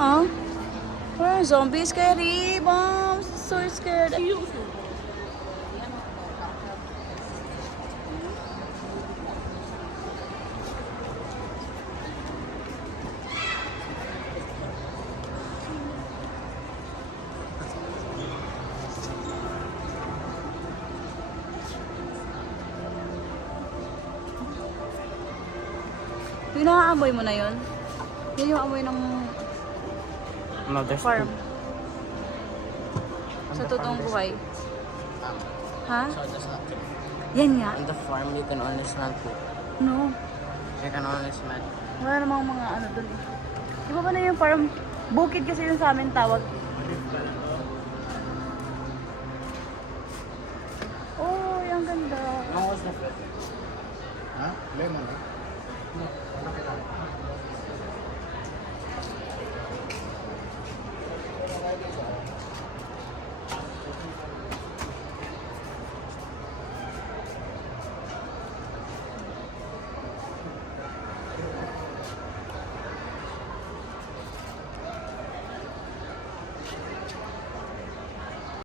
Huh? Where zombie scary, mom? So scared. Yung nakaamoy mo na yun? Yan yung amoy ng No, there's farm. two. On Sa the totoong farm, buhay. there's- Ha? So there's nothing. Yan nga. On the farm, you can only smell poop. No. You can only smell. Wala namang mga ano dun eh. Di ba ba na yung farm? Bukid kasi yung sa amin tawag. Oh, yung ganda. How was the fruit? Ha? Lemon.